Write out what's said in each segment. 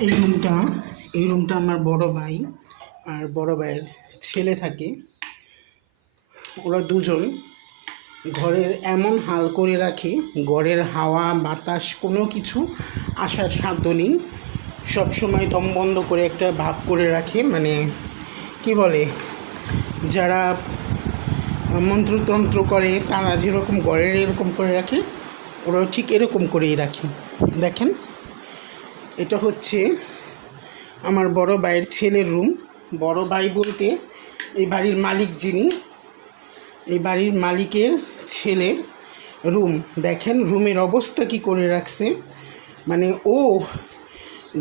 এই রুমটা এই রুমটা আমার বড় ভাই আর বড় ভাইয়ের ছেলে থাকে। ওরা দুজন ঘরের এমন হাল করে রাখে, ঘরের হাওয়া, বাতাস, কোনো কিছু আসার সাধ্য নেই। সবসময় দম বন্ধ করে একটা ভাব করে রাখে মানে কি বলে, যারা মন্ত্রতন্ত্র করে তারা যেরকম ঘরের এরকম করে রাখে, ওরাও ঠিক এরকম করেই রাখে। দেখেন এটা হচ্ছে আমার বড় ভাইয়ের ছেলের রুম বড় ভাই বলতে এই বাড়ির মালিক যিনি, এই বাড়ির মালিকের ছেলের রুম দেখেন রুমের অবস্থা কি করে রাখছে। মানে ও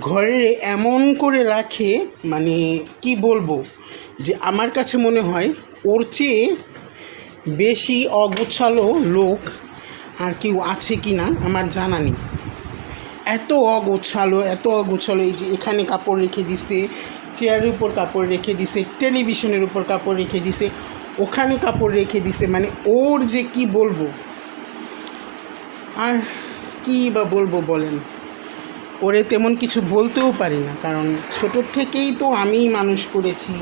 ঘরে এমন করে রাখে মানে কি বলব, যে আমার কাছে মনে হয় ওর চেয়ে বেশি অগোছালো লোক আর কেউ আছে কি না আমার জানা নেই। এত অগোছালো এত অগোছালো এই যে এখানে কাপড় রেখে দিছে, চেয়ারের উপর কাপড় রেখে দিছে, টেলিভিশনের উপর কাপড় রেখে দিছে, ওখানে কাপড় রেখে দিছে মানে ওর যে কি বলব? আর কি বা বলব বলেন? ওরে তেমন কিছু বলতেও পারি না, কারণ ছোটোর থেকেই তো আমি মানুষ করেছি।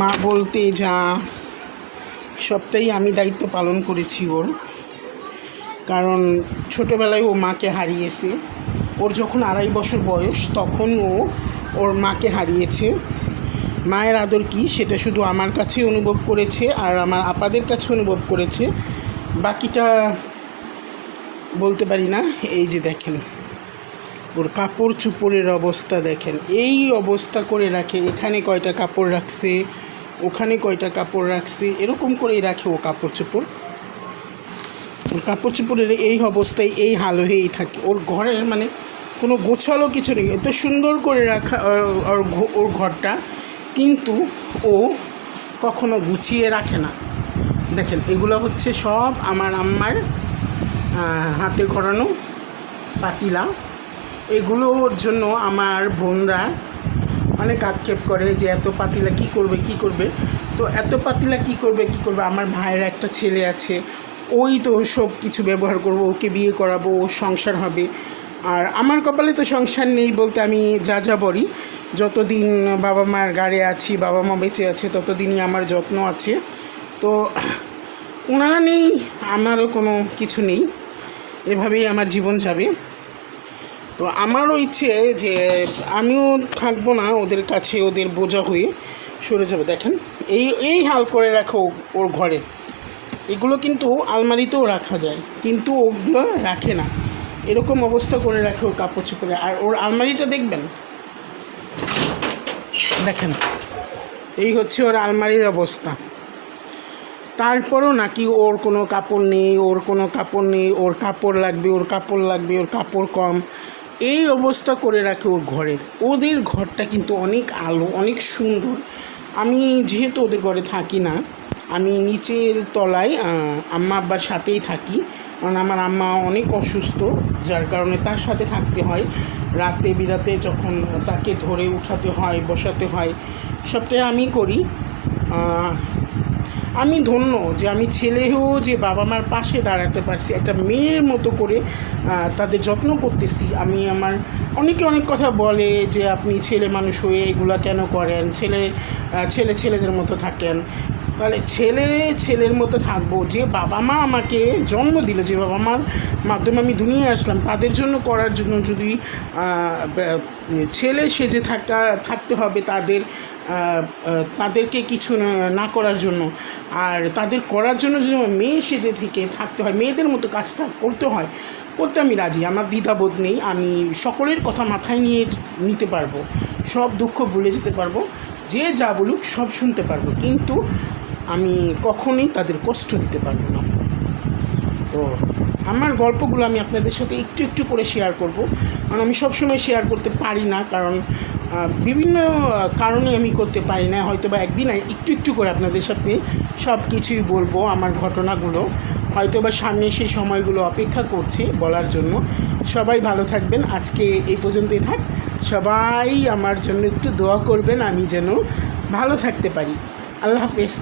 মা বলতে যা, সবটাই আমি দায়িত্ব পালন করেছি ওর। কারণ ছোটোবেলায় ও মাকে হারিয়েছে। ওর যখন আড়াই বছর বয়স, তখন ও ওর মাকে হারিয়েছে। মায়ের আদর কি, সেটা শুধু আমার কাছে অনুভব করেছে আর আমার আপাদের কাছে অনুভব করেছে। বাকিটা বলতে পারি না। এই যে দেখেন, ওর কাপড় চুপড়ের অবস্থা দেখেন। এই অবস্থা করে রাখে, এখানে কয়টা কাপড় রাখছে, ওখানে কয়টা কাপড় রাখছে, এরকম করেই রাখে ও কাপড় চোপড়। কাপড় চোপড়ের এই অবস্থায় এই হাল হয়েই থাকে। ওর ঘরের মানে কোনো গোছালো কিছু নেই। এত সুন্দর করে রাখা ওর- ওর ঘরটা, কিন্তু ও কখনো গুছিয়ে রাখে না। দেখেন, এগুলো হচ্ছে সব আমার আম্মার হাতে ঘোরানো পাতিলা। এগুলোর জন্য আমার বোনরা অনেক আক্ষেপ করে যে, এত পাতিলা কি করবে কি করবে? তো এত পাতিলা কি করবে কি করবে? আমার ভাইয়ের একটা ছেলে আছে ওই তো সব কিছু ব্যবহার করব, ওকে বিয়ে করাবো, ওর সংসার হবে। আর আমার কপালে তো সংসার নেই বলতে আমি যা যা বলি, যতদিন বাবা মার গাড়ে আছি, বাবা মা বেঁচে আছে, ততদিনই আমার যত্ন আছে। তো ওনারা নেই, আমারও কোনো কিছু নেই, এভাবেই আমার জীবন যাবে। তো আমারও ইচ্ছে যে আমিও থাকব না ওদের কাছে, ওদের বোঝা হয়ে সরে যাবে। দেখেন, এই এই হাল করে রাখো ওর ঘরে। এগুলো কিন্তু আলমারিতেও রাখা যায়, কিন্তু ওগুলো রাখে না। এরকম অবস্থা করে রাখে ওর কাপড় চোপড়ে। আর ওর আলমারিটা দেখবেন? দেখেন, এই হচ্ছে ওর আলমারির অবস্থা। তারপরও নাকি ওর কোনো কাপড় নেই, ওর কোনো কাপড় নেই, ওর কাপড় লাগবে, ওর কাপড় লাগবে, ওর কাপড় কম। এই অবস্থা করে রাখে ওর ঘরে। ওদের ঘরটা কিন্তু অনেক আলো, অনেক সুন্দর। আমি যেহেতু ওদের ঘরে থাকি না আমি নিচের তলায় আম্মা আব্বার সাথেই থাকি। কারণ আমার আম্মা অনেক অসুস্থ, যার কারণে তার সাথে থাকতে হয়। রাতে বিরাতে যখন তাকে ধরে উঠাতে হয়, বসাতে হয়, সবটাই আমি করি। আমি ধন্য যে আমি ছেলেও যে বাবা মার পাশে দাঁড়াতে পারছি। একটা মেয়ের মতো করে তাদের যত্ন করতেছি। আমি আমার অনেকে অনেক কথা বলে যে আপনি ছেলে মানুষ হয়ে এগুলা কেন করেন? ছেলে ছেলে ছেলেদের মতো থাকেন। তাহলে ছেলে ছেলের মতো থাকব, যে বাবা মা আমাকে জন্ম দিল, যে বাবা মার মাধ্যমে আমি দুনিয়ায় আসলাম, তাদের জন্য করার জন্য যদি ছেলে সেজে থাকা, থাকতে হবে তাদের তাদেরকে কিছু না- করার জন্য। আর তাদের করার জন্য যদি আমার মেয়ে সেজে থেকে থাকতে হয়, মেয়েদের মতো কাজ করতে হয়, করতে আমি রাজি। আমার দ্বিধাবোধ নেই, আমি সকলের কথা মাথায় নিয়ে নিতে পারব, সব দুঃখ ভুলে যেতে পারব, যে যা বলুক সব শুনতে পারব। কিন্তু আমি কখনোই তাদের কষ্ট দিতে পারব না। তো আমার গল্পগুলো আমি আপনাদের সাথে একটু একটু করে শেয়ার করব। কারণ আমি সবসময় শেয়ার করতে পারি না, কারণ বিভিন্ন কারণে আমি করতে পারি না। হয়তো বা একদিন একটু একটু করে আপনাদের সাথে সব কিছুই বলব আমার ঘটনাগুলো। হয়তো বা সামনে সেই সময়গুলো অপেক্ষা করছে বলার জন্য। সবাই ভালো থাকবেন। আজকে এই পর্যন্তই থাক। সবাই আমার জন্য একটু দোয়া করবেন, আমি যেন ভালো থাকতে পারি। আল্লাহ হাফেজ।